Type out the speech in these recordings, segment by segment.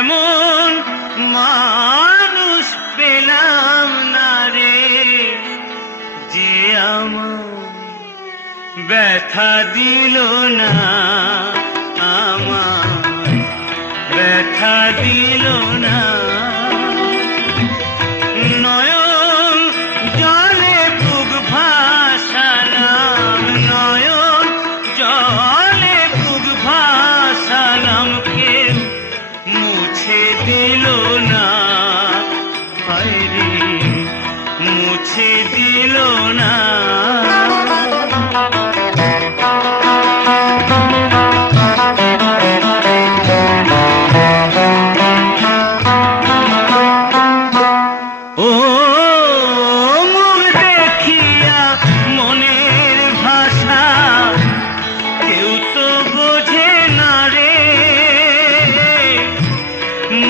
এমন মানুষ পেলাম না রে, যে আমার ব্যথা দিল না, আমার ব্যথা দিল না। নয়ন জলে বুক ভাসালাম, নয়ন জলে বুক ভাসালাম, কেউ মুছে দিল না, হায় রে মুছে দিল না।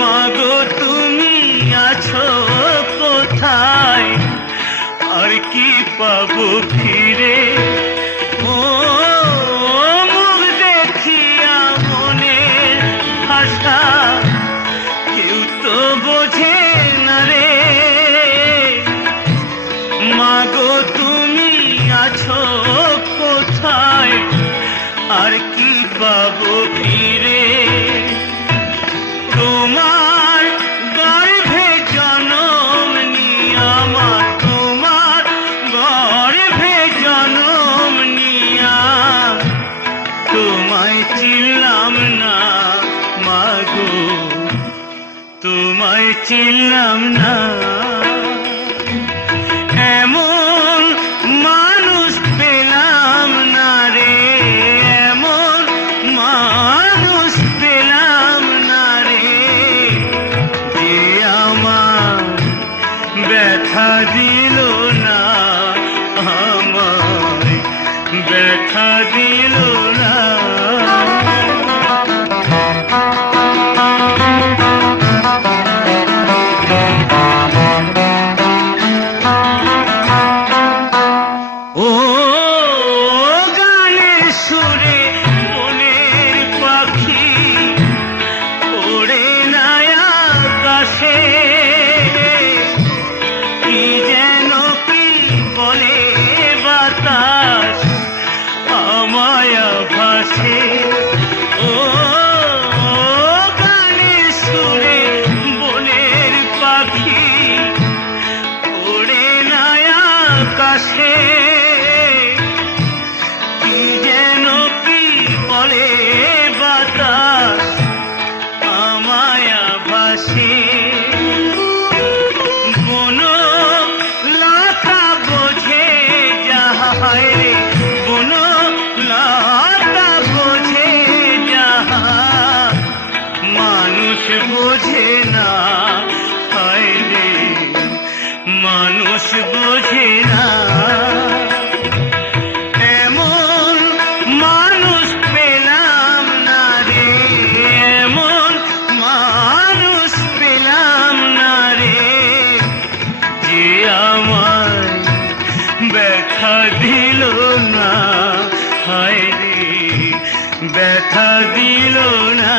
মাগো তুমি আছো কোথায়, আর কি পাবো ফিরে? ও মুখ দেখিয়া মনের ভাষা কেউ তো বোঝে না রে। মাগো তুমি আছো কোথায়, আর কি পাবো ফিরে? তোমার গর্ভে জনম নিয়া, আমার তোমার গর্ভে জনম নিয়া, তোমায় চিনলাম না মাগো, তোমায় চিনলাম না। এমন মানুষ পেলাম না রে, এমন মানুষ পেলাম না রে, যে আমার ব্যথা দিল না, আমার ব্যথা দিল না। ও গানের সুরে মনের পাখি ওড়ে না আকাশে, কি যেন কি বলে বাতাস আমায় ভাসে। ও গানের সুরে মনের পাখি ওড়ে না আকাশে, কি যেন কি বলে বাতাস আমায় ভাসে। বনো লতা বোঝে যাহা রে, বনো লতা বোঝে যাহা, মানুষ বোঝে না, হায় রে মানুষ বোঝে না। এমন মানুষ পেলাম না রে, এমন মানুষ পেলাম না রে, যে আমার ব্যথা দিল না, হায় রে ব্যথা দিল না।